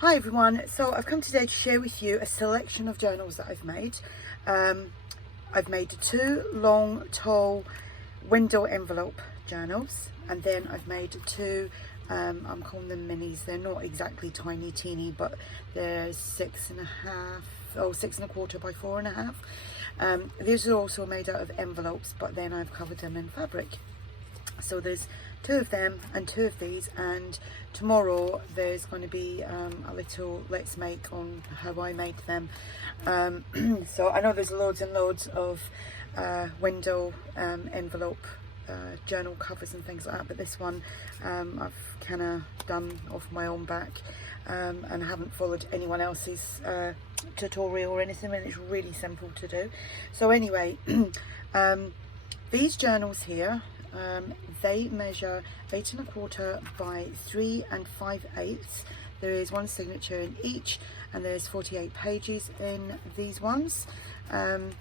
Hi everyone, so I've come today to share with you a selection of journals that I've made. I've made 2 long, tall window envelope journals, and then I've made 2, I'm calling them minis. They're not exactly tiny, teeny, but they're 6.5, oh, 6.25 by 4.5. These are also made out of envelopes, but then I've covered them in fabric. So there's 2 of them and 2 of these, and tomorrow there's going to be a little let's make on how I made them. So I know there's loads and loads of window envelope journal covers and things like that, but this one I've kind of done off my own back and haven't followed anyone else's tutorial or anything, and it's really simple to do. So anyway, these journals here, they measure 8.25 by 3 5/8. There is 1 signature in each, and there's 48 pages in these ones. And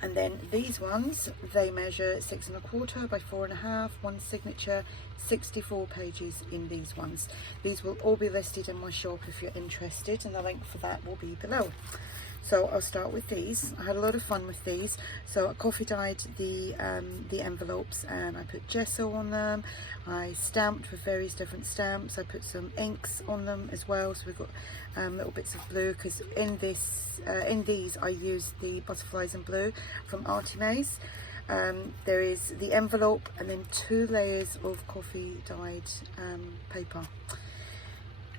then these ones, they measure 6.25 by 4.5, 1 signature, 64 pages in these ones. These will all be listed in my shop if you're interested, and the link for that will be below. So I'll start with these. I had a lot of fun with these. So I coffee dyed the envelopes, and I put gesso on them. I stamped with various different stamps. I put some inks on them as well. So we've got little bits of blue, because in these I used the butterflies in blue from ARTYmaze. There is the envelope and then 2 layers of coffee dyed paper.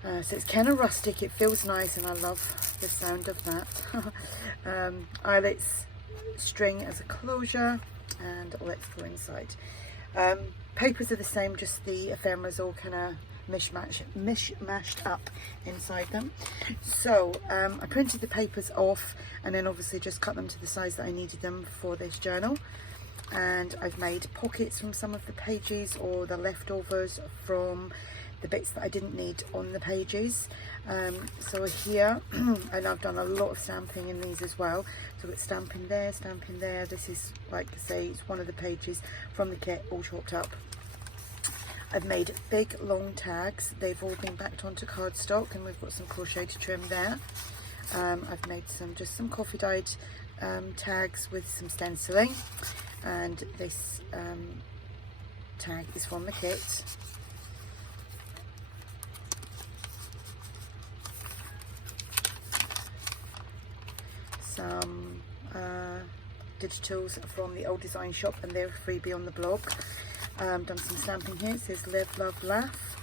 So it's kind of rustic, it feels nice, and I love the sound of that. Eyelets string as a closure, and let's go inside. Papers are the same, just the ephemeras all kind of mishmashed up inside them. So I printed the papers off, and then obviously just cut them to the size that I needed them for this journal. And I've made pockets from some of the pages, or the leftovers from the bits that I didn't need on the pages. So here, and I've done a lot of stamping in these as well. So it's stamping there, stamping there. This is, like I say, it's one of the pages from the kit all chopped up. I've made big long tags. They've all been backed onto cardstock, and we've got some crocheted trim there. I've made just some coffee dyed tags with some stenciling, and this tag is from the kit. Some digitals from the old design shop, and they're a freebie on the blog. Done some stamping here. It says live, love, laugh.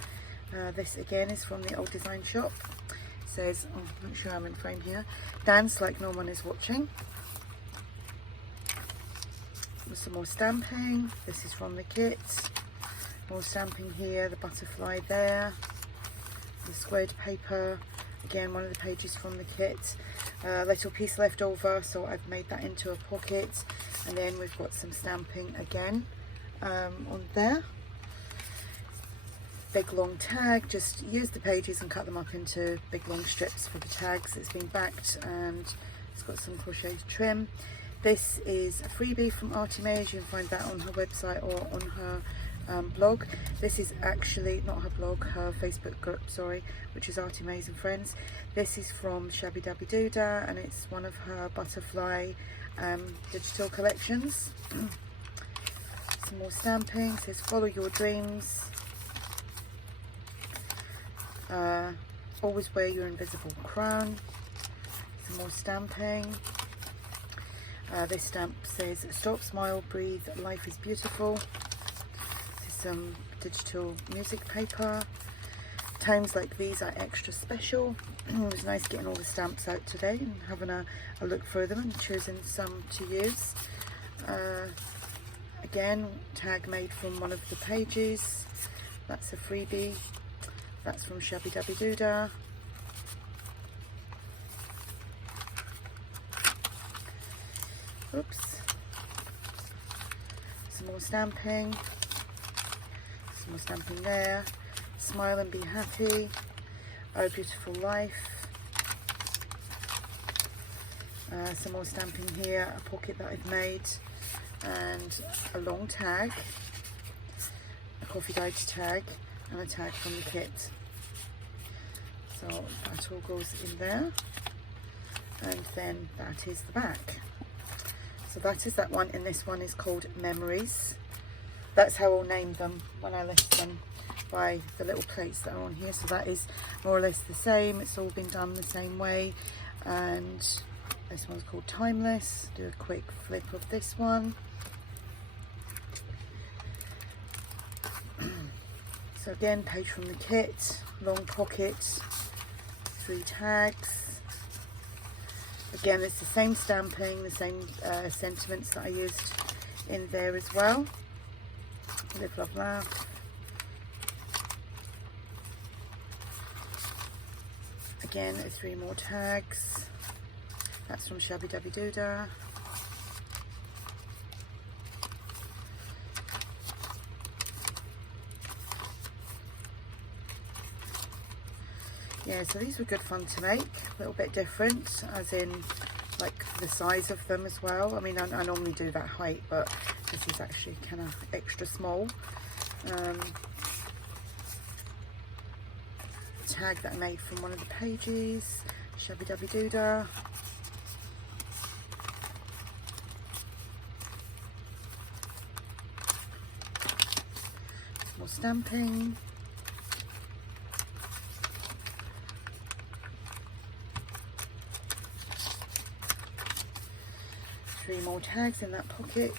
This again is from the old design shop. It says, oh, I'm not sure I'm in frame here, dance like no one is watching. With some more stamping. This is from the kit. More stamping here, the butterfly there, the squared paper, again one of the pages from the kit. Little piece left over, so I've made that into a pocket. And then we've got some stamping again on there. Big long tag, just use the pages and cut them up into big long strips for the tags. It's been backed, and it's got some crocheted trim. This is a freebie from ARTYmaze. You can find that on her website or on her blog. This is actually not her blog, her Facebook group, sorry, which is ARTYmaze and Friends. This is from Shabby Dabby Doodah, and it's one of her butterfly digital collections. Some more stamping. It says follow your dreams, always wear your invisible crown. Some more stamping. This stamp says stop, smile, breathe, life is beautiful. Some digital music paper. Times like these are extra special. It was nice getting all the stamps out today and having a look through them and choosing some to use. Again, tag made from one of the pages. That's a freebie. That's from Shabby Dabby Doodah. Oops. Some more stamping. Some more stamping there. Smile and be happy. Our beautiful life. Some more stamping here. A pocket that I've made, and a long tag, a coffee dyed tag, and a tag from the kit. So that all goes in there, and then that is the back. So that is that one, and this one is called Memories. That's how I'll name them when I list them, by the little plates that are on here. So that is more or less the same. It's all been done the same way. And this one's called Timeless. Do a quick flip of this one. So again, page from the kit, long pocket, 3 tags. Again, it's the same stamping, the same sentiments that I used in there as well. Live, love, laugh. Again, 3 more tags. That's from Shabby Dabby Doodah. Yeah, so these were good fun to make, a little bit different, as in like the size of them as well. I mean, I normally do that height, but this is actually kind of extra small. Tag that I made from one of the pages, Shabby Dabby Doodah. Some more stamping. Three more tags in that pocket.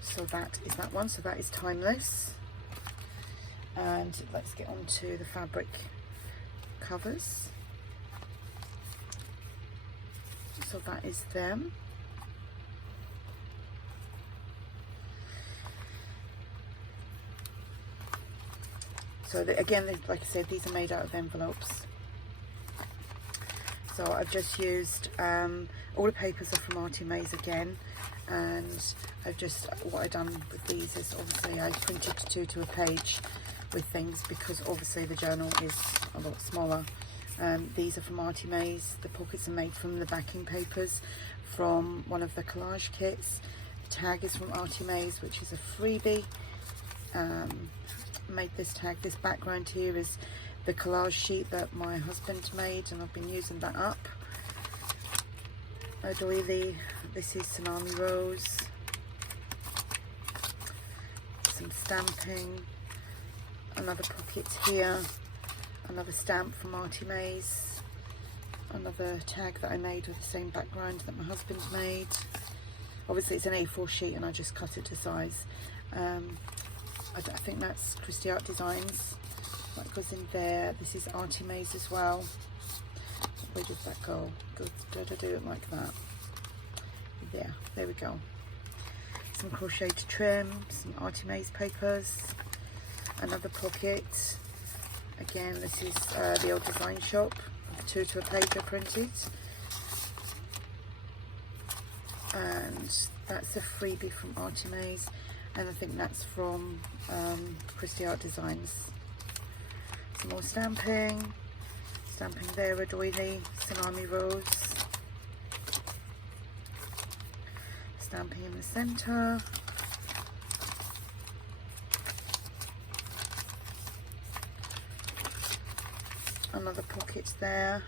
So that is that one. So that is Timeless. And let's get on to the fabric covers. So that is them. So again, like I said, these are made out of envelopes. So I've just used, all the papers are from ARTYmaze again, and what I've done with these is obviously I printed 2 to a page with things, because obviously the journal is a lot smaller. These are from ARTYmaze. The pockets are made from the backing papers from one of the collage kits. The tag is from ARTYmaze, which is a freebie. Made this tag. This background here is the collage sheet that my husband made, and I've been using that up. A doily. This is Tsunami Rose. Some stamping. Another pocket here. Another stamp from ARTYmaze. Another tag that I made with the same background that my husband made. Obviously it's an A4 sheet and I just cut it to size. I think that's Christy Art Designs. That goes in there. This is ARTYmaze as well. Where did that go? Did I do it like that? There we go. Some crocheted trim, some ARTYmaze papers, another pocket. Again, this is the old design shop. 2 to a page I printed. And that's a freebie from ARTYmaze. And I think that's from Christy Art Designs. Some more stamping. Stamping there, a doily, Tsunami Rose. Stamping in the centre. Another pocket there.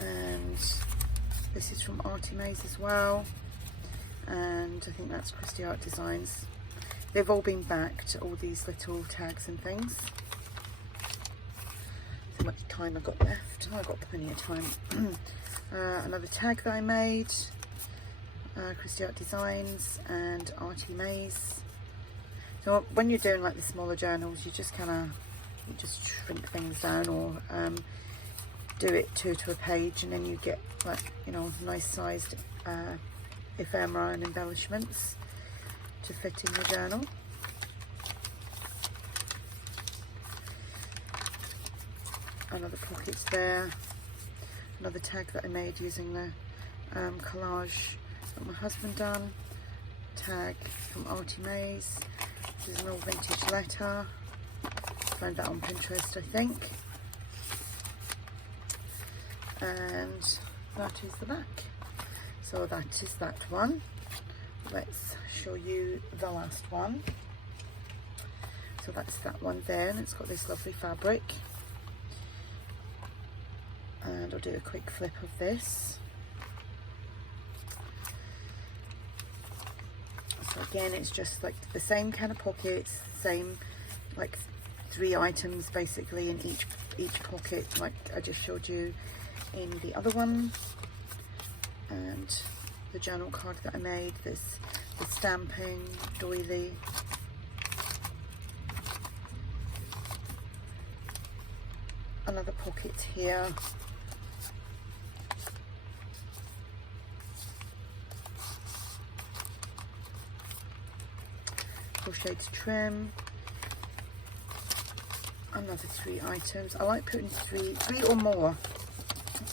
And this is from ARTYmaze as well, and I think that's Christy Art Designs. They've all been backed, all these little tags and things. How much time I've got left? I've got plenty of time. Another tag that I made, Christy Art Designs and ARTYmaze. So when you're doing like the smaller journals, you just shrink things down, or do it 2 to a page, and then you get, like, you know, nice sized ephemera and embellishments to fit in your journal. Another pocket there. Another tag that I made using the collage that my husband done. Tag from ARTYmaze. This is an old vintage letter. Found that on Pinterest, I think. and that is the back. So that is that one. Let's show you the last one. So that's that one there, and it's got this lovely fabric. And I'll do a quick flip of this. So again, it's just like the same kind of pockets, same like 3 items basically in each pocket, like I just showed you in the other one. And the journal card that I made, the stamping doily. Another pocket here. Crochet to trim. Another 3 items. I like putting three or more.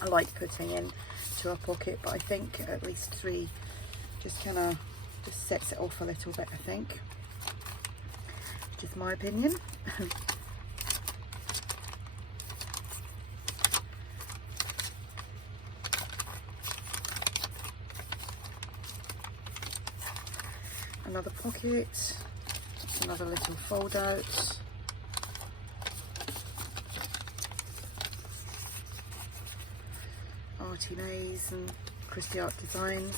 I like putting in to a pocket, but I think at least 3 just kind of just sets it off a little bit, I think. Just my opinion. Another pocket, another little fold out. ARTYmaze and Christy Art Designs.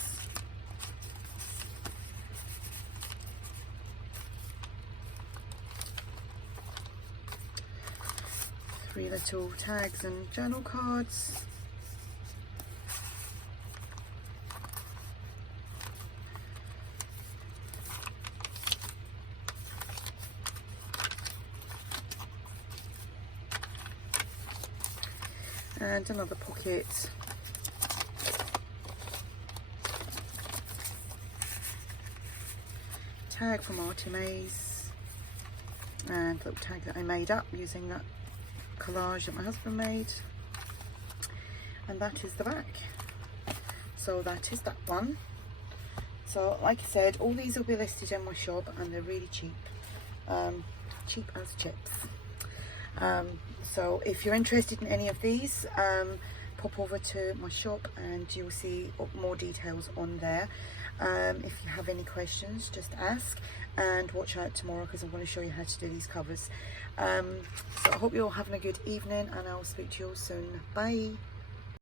Three little tags and journal cards. And another pocket. Tag from ARTYmaze, and a little tag that I made up using that collage that my husband made. And that is the back. So that is that one. So like I said, all these will be listed in my shop, and they're really cheap. Cheap as chips. So if you're interested in any of these, pop over to my shop and you'll see more details on there. If you have any questions, just ask, and watch out tomorrow because I'm going to show you how to do these covers. So I hope you're all having a good evening, and I'll speak to you all soon. Bye.